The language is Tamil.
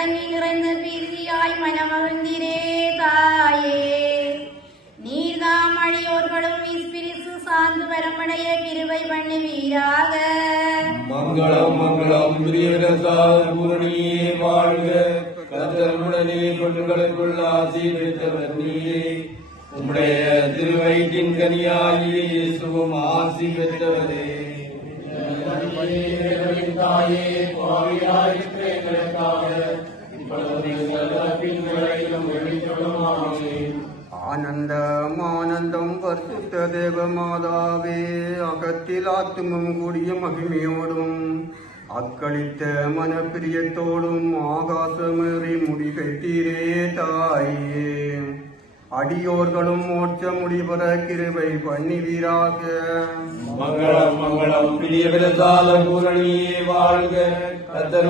இறங்கி நிறைந்த பீதியாய் மனமகிழ்ந்திரே தாயே. நீர்தாம் அழியோர்களும் இஸ்பிரிசு சார்ந்து வரமடைய கிருபை பண்ணுவீராக. மங்களம் மங்களம் பிரியவரசால் பூரணியே வாழ்க. கர்த்தருடனே பெண்களுக்குள் ஆசி பெற்றவர் நீரே. உம்முடைய திருவயிற்றின் கனியாகிய இயேசுவும் ஆசி பெற்றவரே. தாயே பாவியாயிருக்கிற எங்களுக்காக இப்பொழுது சர்வத்தின் வேளையிலும் வேண்டிக்கொள்ளும். ஆமென். ஆனந்தம் ஆனந்தம் பரிசுத்த தேவ மாதாவே, அகத்தில் ஆத்துமம் கூடிய மகிமையோடும் அக்களித்த மனப்பிரியத்தோடும் ஆகாசமேறி முடிகட்டீரே தாயே. அடியோர்களும் மோட்ச முடிபெற கிருபை பண்ணுவீராக. மங்களம் மங்களம் பிரியவரசால பூரணியே வாழ்க. கர்த்தர்